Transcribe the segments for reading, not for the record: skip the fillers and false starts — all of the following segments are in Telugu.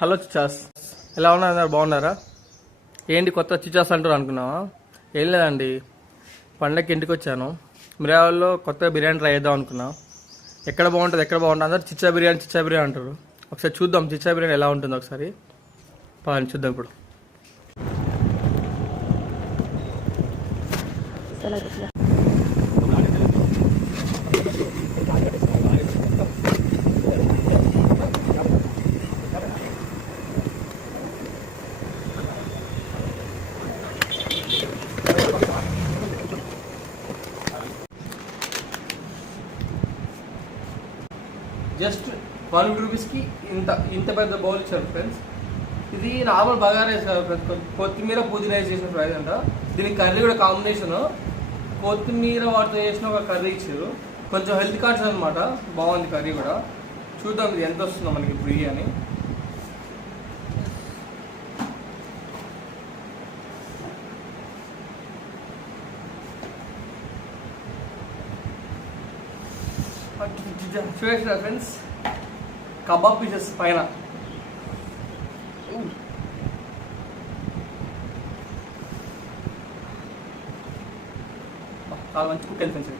హలో చిచాస్, ఎలా ఉన్నారు? అందరు బాగున్నారా? ఏంటి కొత్త చిచాస్ అంటారు అనుకున్నావా? ఏం లేదండి, పండగకి ఇంటికి వచ్చాను. మిర్యాలలో కొత్త బిర్యానీ ట్రై చేద్దాం అనుకున్నా. ఎక్కడ బాగుంటుంది అందరు చిచ్చా బిర్యానీ అంటారు. ఒకసారి చూద్దాం చిచ్చా బిర్యానీ ఎలా ఉంటుందో ఒకసారి పని చూద్దాం. ఇప్పుడు జస్ట్ 150 రూపీస్కి ఇంత పెద్ద బౌల్ ఇచ్చారు ఫ్రెండ్స్. ఇది నార్మల్ బగారా వేసారు ఫ్రెండ్స్, కొత్తిమీర పుదీనా వేసి చేసిన ఫ్రై అంట. దీనికి కర్రీ కూడా కాంబినేషన్ కొత్తిమీర వాటితో చేసిన ఒక కర్రీ ఇచ్చారు. కొంచెం హెల్త్ కార్డ్స్ అనమాట. బాగుంది కర్రీ కూడా. చూద్దాం ఇది ఎంత వస్తుందో మనకి బిర్యానీ. చూడండి ఫ్రెండ్స్, కబాబ్ పీసెస్ పైన చాలా మంచి కుక్ అయింది ఫ్రెండ్స్.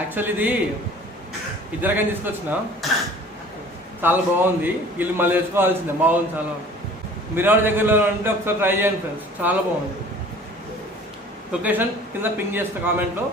యాక్చువల్లీ ఇది ఇద్దరికైనా తీసుకొచ్చిన, చాలా బాగుంది. వీళ్ళు మళ్ళీ తెచ్చుకోవాల్సిందే, బాగుంది చాలా. మిర్యాల దగ్గరలో ఉంటే ఒకసారి ట్రై చేయండి ఫ్రెండ్స్, చాలా బాగుంది. లొకేషన్ కింద పింగ్ చేస్తా కామెంట్లో.